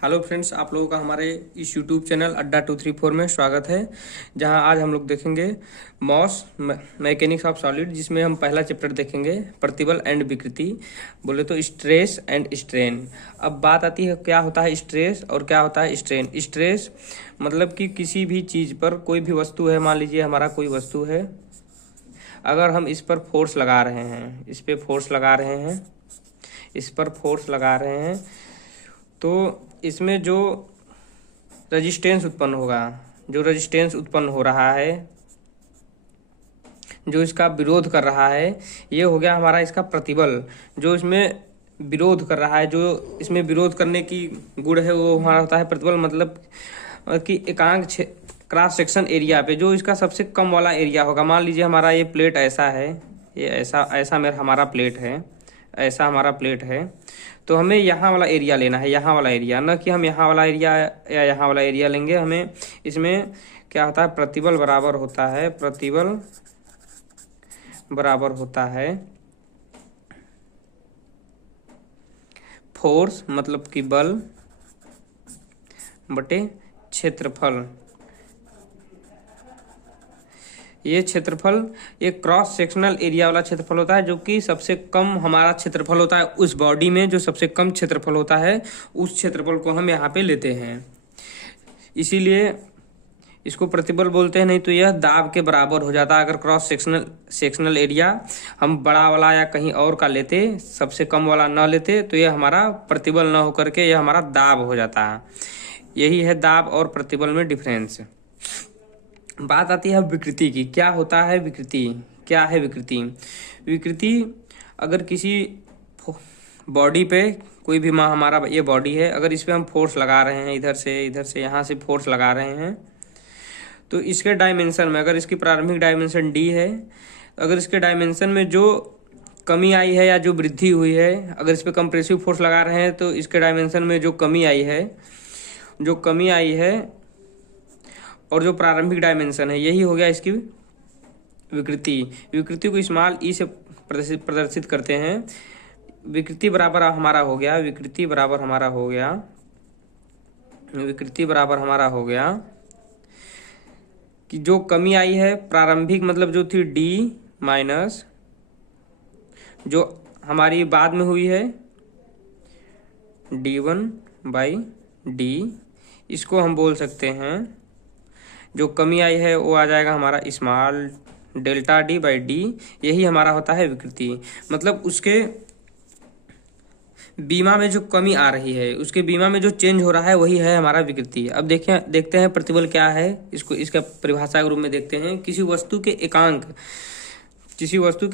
Hello friends, आप लोगों का हमारे इस यूट्यूब चैनल अड्डा 234 में स्वागत है। जहां आज हम लोग देखेंगे मॉस मैकेनिक्स ऑफ सॉलिड, जिसमें हम पहला चैप्टर देखेंगे प्रतिबल एंड विकृति, बोले तो स्ट्रेस एंड स्ट्रेन। अब बात आती है क्या होता है स्ट्रेस और क्या होता है स्ट्रेन। स्ट्रेस मतलब कि किसी भी चीज़ पर, कोई भी वस्तु है, मान लीजिए हमारा कोई वस्तु है, अगर हम इस पर फोर्स लगा रहे हैं, इस पर फोर्स लगा रहे हैं, इस पर फोर्स लगा रहे हैं, तो इसमें जो रेजिस्टेंस उत्पन्न होगा, जो रेजिस्टेंस उत्पन्न हो रहा है, जो इसका विरोध कर रहा है, ये हो गया हमारा इसका प्रतिबल। जो इसमें विरोध कर रहा है, जो इसमें विरोध करने की गुण है, वो हमारा होता है प्रतिबल। मतलब कि एकांक क्रॉस सेक्शन एरिया पे जो इसका सबसे कम वाला एरिया होगा। मान लीजिए हमारा ये प्लेट ऐसा है, ये ऐसा ऐसा हमारा प्लेट है, ऐसा हमारा प्लेट है, तो हमें यहाँ वाला एरिया लेना है, यहाँ वाला एरिया, न कि हम यहाँ वाला एरिया या यहाँ वाला एरिया लेंगे। हमें इसमें क्या होता है, प्रतिबल बराबर होता है, प्रतिबल बराबर होता है फोर्स मतलब कि बल बटे क्षेत्रफल। ये क्षेत्रफल एक क्रॉस सेक्शनल एरिया वाला क्षेत्रफल होता है, जो कि सबसे कम हमारा क्षेत्रफल होता है उस बॉडी में। जो सबसे कम क्षेत्रफल होता है, उस क्षेत्रफल को हम यहाँ पे लेते हैं, इसीलिए इसको प्रतिबल बोलते हैं। नहीं तो यह दाब के बराबर हो जाता है। अगर क्रॉस सेक्शनल एरिया हम बड़ा वाला या कहीं और का लेते, सबसे कम वाला न लेते, तो यह हमारा प्रतिबल न होकर के यह हमारा दाब हो जाता है। यही है दाब और प्रतिबल में डिफरेंस। बात आती है विकृति की। क्या होता है विकृति, क्या है विकृति? विकृति अगर किसी बॉडी पे, कोई भी हमारा ये बॉडी है, अगर इस पे हम फोर्स लगा रहे हैं, इधर से यहाँ से फोर्स लगा रहे हैं, तो इसके डायमेंशन में, अगर इसकी प्रारंभिक डायमेंशन डी है, अगर इसके डायमेंशन में जो कमी आई है या जो वृद्धि हुई है, अगर इस पे कंप्रेसिव फोर्स लगा रहे हैं, तो इसके डायमेंशन में जो कमी आई है, जो कमी आई है और जो प्रारंभिक डायमेंशन है, यही हो गया इसकी विकृति। विकृति को स्मॉल ई से प्रदर्शित करते हैं। विकृति बराबर हमारा हो गया, विकृति बराबर हमारा हो गया, विकृति बराबर हमारा हो गया कि जो कमी आई है प्रारंभिक, मतलब जो थी डी माइनस जो हमारी बाद में हुई है d1/d, इसको हम बोल सकते हैं, जो कमी आई है वो आ जाएगा हमारा स्मॉल डेल्टा d/d। यही हमारा होता है विकृति। मतलब उसके बीमा में जो कमी आ रही है, उसके बीमा में जो चेंज हो रहा है, वही है हमारा विकृति। अब देखते हैं प्रतिबल क्या है। इसको इसका परिभाषा के रूप में देखते हैं। किसी वस्तु के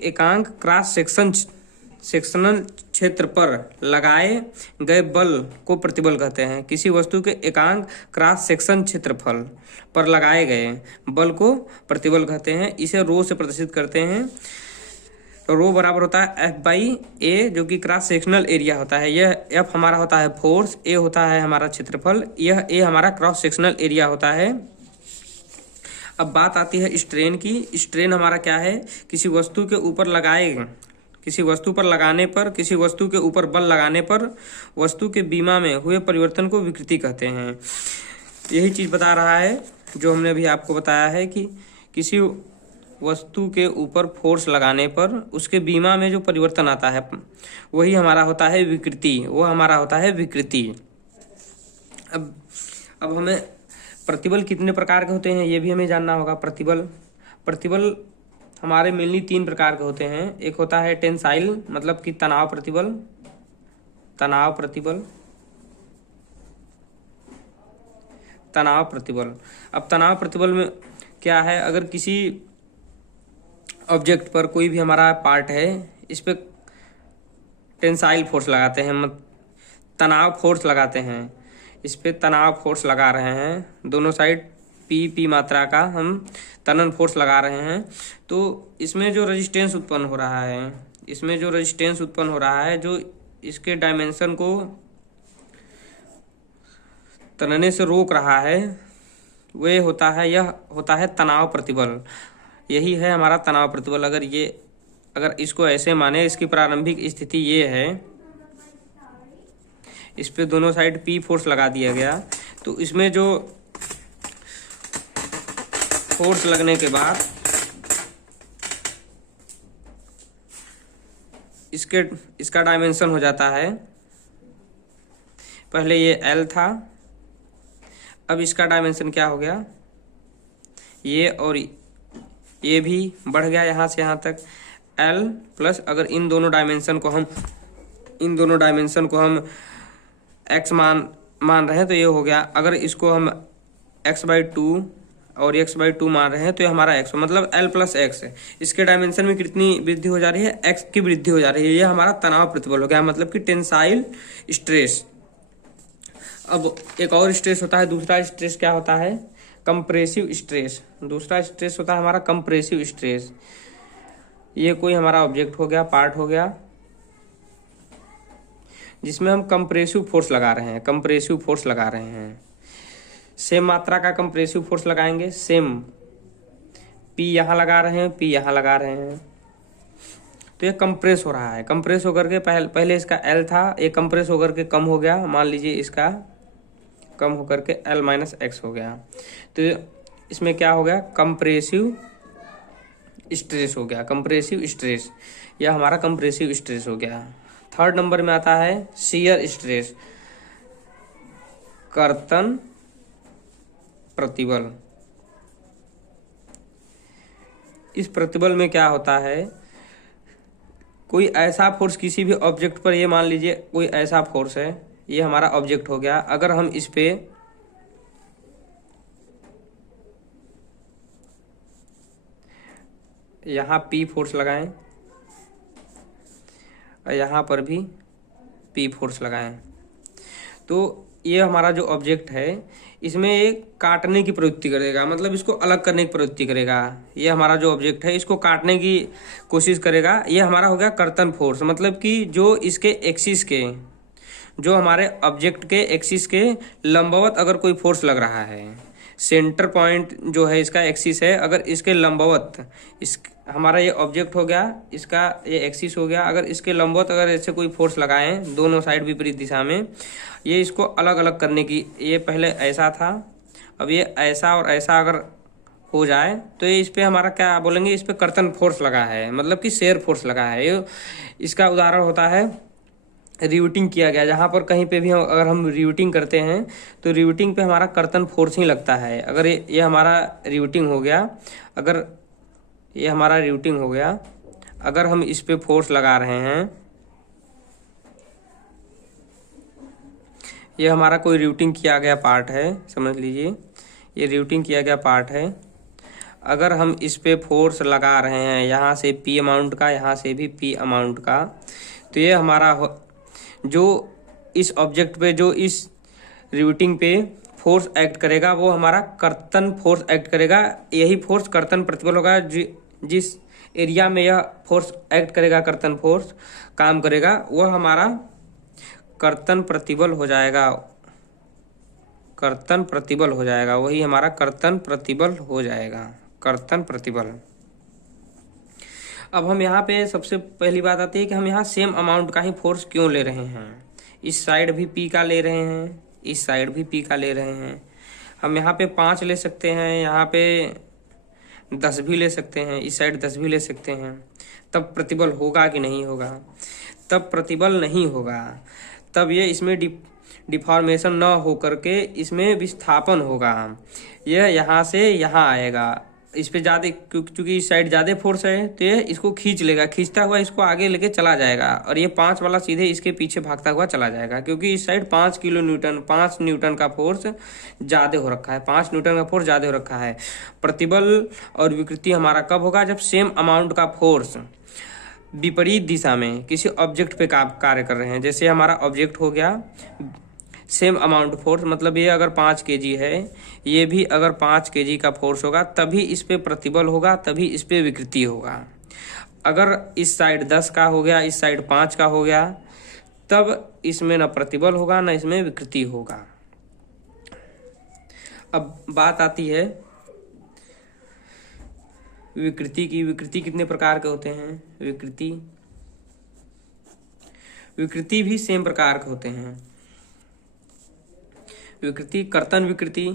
एकांक क्रॉस सेक्शनल क्षेत्र पर लगाए गए बल को प्रतिबल कहते हैं। किसी वस्तु के एकांक क्रॉस सेक्शन क्षेत्रफल पर लगाए गए बल को प्रतिबल कहते हैं। इसे रो से प्रदर्शित करते हैं। रो बराबर होता है F/A, जो कि क्रॉस सेक्शनल एरिया होता है। यह F हमारा होता है फोर्स, A होता है हमारा क्षेत्रफल, यह A हमारा क्रॉस सेक्शनल एरिया होता है। अब बात आती है स्ट्रेन की। स्ट्रेन हमारा क्या है? किसी वस्तु के ऊपर किसी वस्तु पर लगाने पर, किसी वस्तु के ऊपर बल लगाने पर वस्तु के बीमा में हुए परिवर्तन को विकृति कहते हैं। यही चीज बता रहा है जो हमने अभी आपको बताया है कि किसी वस्तु के ऊपर फोर्स लगाने पर उसके बीमा में जो परिवर्तन आता है, वही हमारा होता है विकृति, वो हमारा होता है विकृति। अब हमें प्रतिबल कितने प्रकार के होते हैं, ये भी हमें जानना होगा। प्रतिबल हमारे मेनली 3 प्रकार के होते हैं। एक होता है टेंसाइल, मतलब कि तनाव प्रतिबल। अब तनाव प्रतिबल में क्या है? अगर किसी ऑब्जेक्ट पर, कोई भी हमारा पार्ट है, इस पे टेंसाइल फोर्स लगाते हैं, तनाव फोर्स लगाते हैं, इस पे तनाव फोर्स लगा रहे हैं, दोनों साइड पी मात्रा का हम तनन फोर्स लगा रहे हैं, तो इसमें जो रेजिस्टेंस उत्पन्न हो रहा है, जो इसके डायमेंशन को तनने से रोक रहा है, यह होता है तनाव प्रतिबल। यही है हमारा तनाव प्रतिबल। अगर इसको ऐसे माने, इसकी प्रारंभिक स्थिति ये है, इस पे दोनों साइड P फोर्स लगा दिया गया। तो इसमें जो फोर्स लगने के बाद इसका डायमेंशन हो जाता है, पहले ये L था, अब इसका डायमेंशन क्या हो गया, ये और ये भी बढ़ गया यहाँ से यहाँ तक L प्लस, अगर इन दोनों डायमेंशन को हम x मान रहे हैं तो ये हो गया। अगर इसको हम x/2 और x/2 मान रहे हैं तो ये हमारा x, मतलब L प्लस x है। इसके डायमेंशन में कितनी वृद्धि हो जा रही है, x की वृद्धि हो जा रही है। ये हमारा तनाव प्रतिबल हो गया, मतलब कि टेंसाइल स्ट्रेस। अब एक और स्ट्रेस होता है, दूसरा स्ट्रेस क्या होता है, कंप्रेसिव स्ट्रेस। दूसरा स्ट्रेस होता है हमारा कंप्रेसिव स्ट्रेस। ये कोई हमारा ऑब्जेक्ट हो गया, पार्ट हो गया, जिसमें हम कंप्रेसिव फोर्स लगा रहे हैं, कंप्रेसिव फोर्स लगा रहे हैं। सेम मात्रा का कंप्रेसिव फोर्स लगाएंगे, सेम P यहाँ लगा रहे हैं, P यहाँ लगा रहे हैं, तो ये कंप्रेस हो रहा है। कंप्रेस होकर के पहले इसका L था, ये कंप्रेस होकर के कम हो गया, मान लीजिए इसका कम होकर के L माइनस x हो गया। तो इसमें क्या हो गया, कंप्रेसिव स्ट्रेस हो गया, कंप्रेसिव स्ट्रेस। यह हमारा कंप्रेसिव स्ट्रेस हो गया। थर्ड नंबर में आता है शियर स्ट्रेस, कर्तन प्रतिबल। इस प्रतिबल में क्या होता है, कोई ऐसा फोर्स किसी भी ऑब्जेक्ट पर, ये मान लीजिए कोई ऐसा फोर्स है, ये हमारा ऑब्जेक्ट हो गया, अगर हम इस पे यहाँ P फोर्स लगाएं और यहाँ पर भी P फोर्स लगाएं, तो ये हमारा जो ऑब्जेक्ट है इसमें एक काटने की प्रवृत्ति करेगा, मतलब इसको अलग करने की प्रवृत्ति करेगा। ये हमारा जो ऑब्जेक्ट है इसको काटने की कोशिश करेगा। ये हमारा हो गया कर्तन फोर्स, मतलब कि जो इसके एक्सिस के, जो हमारे ऑब्जेक्ट के एक्सिस के लंबवत अगर कोई फोर्स लग रहा है, सेंटर पॉइंट जो है इसका एक्सिस है, अगर इसके लंबवत, इस हमारा ये ऑब्जेक्ट हो गया, इसका ये एक्सिस हो गया, अगर इसके लंबवत अगर ऐसे कोई फोर्स लगाएं दोनों साइड विपरीत दिशा में, ये इसको अलग अलग करने की, ये पहले ऐसा था, अब ये ऐसा और ऐसा अगर हो जाए तो ये इस पे हमारा क्या बोलेंगे, इस पे कर्तन फोर्स लगा है, मतलब कि शेयर फोर्स लगा है। ये इसका उदाहरण होता है रिवेटिंग किया गया, जहाँ पर कहीं पे भी अगर हम रिवेटिंग करते हैं तो रिवेटिंग पे हमारा कर्तन फोर्स ही लगता है। अगर ये हमारा रिवेटिंग हो गया, अगर ये हमारा रिवेटिंग हो गया, अगर हम इस पे फोर्स लगा रहे हैं, ये हमारा कोई रिवेटिंग किया गया पार्ट है, समझ लीजिए ये रिवेटिंग किया गया पार्ट है। अगर हम इस पे फोर्स लगा रहे हैं, यहाँ से P अमाउंट का, यहाँ से भी P अमाउंट का, तो ये हमारा जो इस ऑब्जेक्ट पे, जो इस रिवेटिंग पे फोर्स एक्ट करेगा वो हमारा कर्तन फोर्स एक्ट करेगा। यही फोर्स कर्तन प्रतिबल होगा। जिस एरिया में यह फोर्स एक्ट करेगा, कर्तन फोर्स काम करेगा, वह हमारा कर्तन प्रतिबल हो जाएगा, कर्तन प्रतिबल हो जाएगा, वही हमारा कर्तन प्रतिबल हो जाएगा, कर्तन प्रतिबल। अब हम यहाँ पे सबसे पहली बात आती है कि हम यहाँ सेम अमाउंट का ही फोर्स क्यों ले रहे हैं। इस साइड भी P का ले रहे हैं, इस साइड भी P का ले रहे हैं। हम यहाँ पे 5 ले सकते हैं, यहाँ पे 10 भी ले सकते हैं, इस साइड 10 भी ले सकते हैं। तब प्रतिबल होगा कि नहीं होगा? तब प्रतिबल नहीं होगा, तब ये इसमें डिफॉर्मेशन न हो करके इसमें विस्थापन होगा। यह यहाँ से यहाँ आएगा, इस पे ज़्यादा, क्योंकि इस साइड ज़्यादा फोर्स है तो ये इसको खींच लेगा, खींचता हुआ इसको आगे लेके चला जाएगा, और ये 5 वाला सीधे इसके पीछे भागता हुआ चला जाएगा, क्योंकि इस साइड 5 न्यूटन का फोर्स ज़्यादा हो रखा है, 5 न्यूटन का फोर्स ज़्यादा हो रखा है। प्रतिबल और विकृति हमारा कब होगा? जब सेम अमाउंट का फोर्स विपरीत दिशा में किसी ऑब्जेक्ट पे कार्य कर रहे हैं। जैसे हमारा ऑब्जेक्ट हो गया सेम अमाउंट फोर्स, मतलब ये अगर 5 kg है, ये भी अगर 5 kg का फोर्स होगा, तभी इस पे प्रतिबल होगा, तभी इस पे विकृति होगा। अगर इस साइड 10 का हो गया, इस साइड 5 का हो गया, तब इसमें न प्रतिबल होगा न इसमें विकृति होगा। अब बात आती है विकृति की। विकृति कितने प्रकार के होते हैं? विकृति भी सेम प्रकार के होते हैं। विकृति, कर्तन विकृति,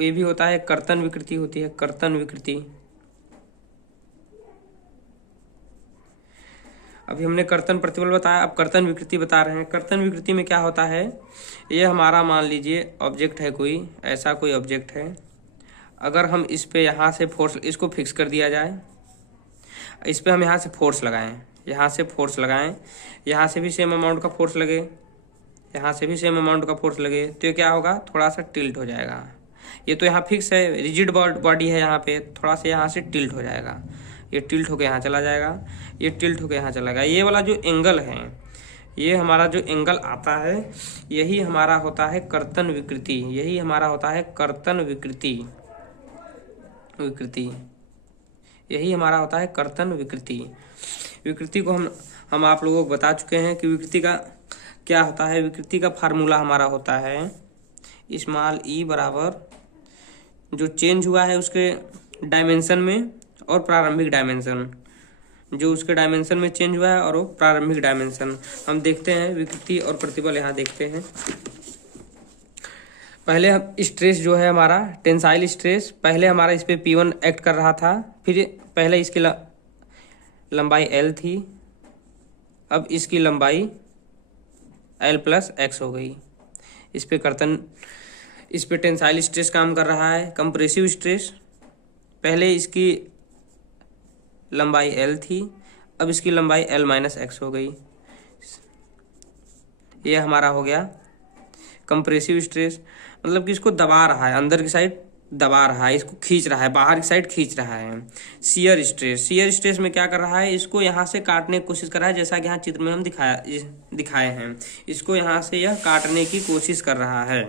ये भी होता है, कर्तन विकृति होती है, कर्तन विकृति। अभी हमने कर्तन प्रतिबल बताया, अब कर्तन विकृति बता रहे हैं। कर्तन विकृति में क्या होता है, ये हमारा मान लीजिए ऑब्जेक्ट है, कोई ऐसा कोई ऑब्जेक्ट है, अगर हम इस पे यहाँ से फोर्स, इसको फिक्स कर दिया जाए, इस पे हम यहाँ से फोर्स लगाएं, यहाँ से फोर्स लगाएं, यहाँ से भी सेम अमाउंट का फोर्स लगे, यहाँ से भी सेम अमाउंट का फोर्स लगे, तो ये क्या होगा, थोड़ा सा टिल्ट हो जाएगा। ये तो यहाँ फिक्स है, रिजिड बॉडी है, यहाँ पे थोड़ा सा यहाँ से टिल्ट हो जाएगा, ये टिल्ट होकर यहाँ चला जाएगा, ये टिल्ट होकर यहाँ चला जाएगा। ये वाला जो एंगल है, ये हमारा जो एंगल आता है, यही हमारा होता है कर्तन विकृति, यही हमारा होता है कर्तन विकृति, यही हमारा होता है कर्तन विकृति। विकृति को हम आप लोगों को बता चुके हैं कि विकृति का क्या होता है। विकृति का फार्मूला हमारा होता है स्मॉल ई बराबर जो चेंज हुआ है उसके डायमेंशन में और प्रारंभिक डायमेंशन, जो उसके डायमेंशन में चेंज हुआ है और वो प्रारंभिक डायमेंशन। हम देखते हैं विकृति और प्रतिबल, यहाँ देखते हैं। पहले हम स्ट्रेस जो है हमारा टेंसाइल स्ट्रेस, पहले हमारा इस पे P1 एक्ट कर रहा था, फिर पहले इसकी लंबाई L थी, अब इसकी लंबाई L+X हो गई। इस पे टेंसाइल स्ट्रेस काम कर रहा है। कंप्रेसिव स्ट्रेस, पहले इसकी लंबाई L थी, अब इसकी लंबाई L-X हो गई। ये हमारा हो गया कंप्रेसिव स्ट्रेस, मतलब कि इसको दबा रहा है, अंदर की साइड दबा रहा है, इसको खींच रहा है, बाहर की साइड खींच रहा है। शियर स्ट्रेस में क्या कर रहा है, इसको यहाँ से काटने की कोशिश कर रहा है, जैसा कि यहाँ चित्र में हम दिखाए हैं, इसको यहाँ से यह काटने की कोशिश कर रहा है।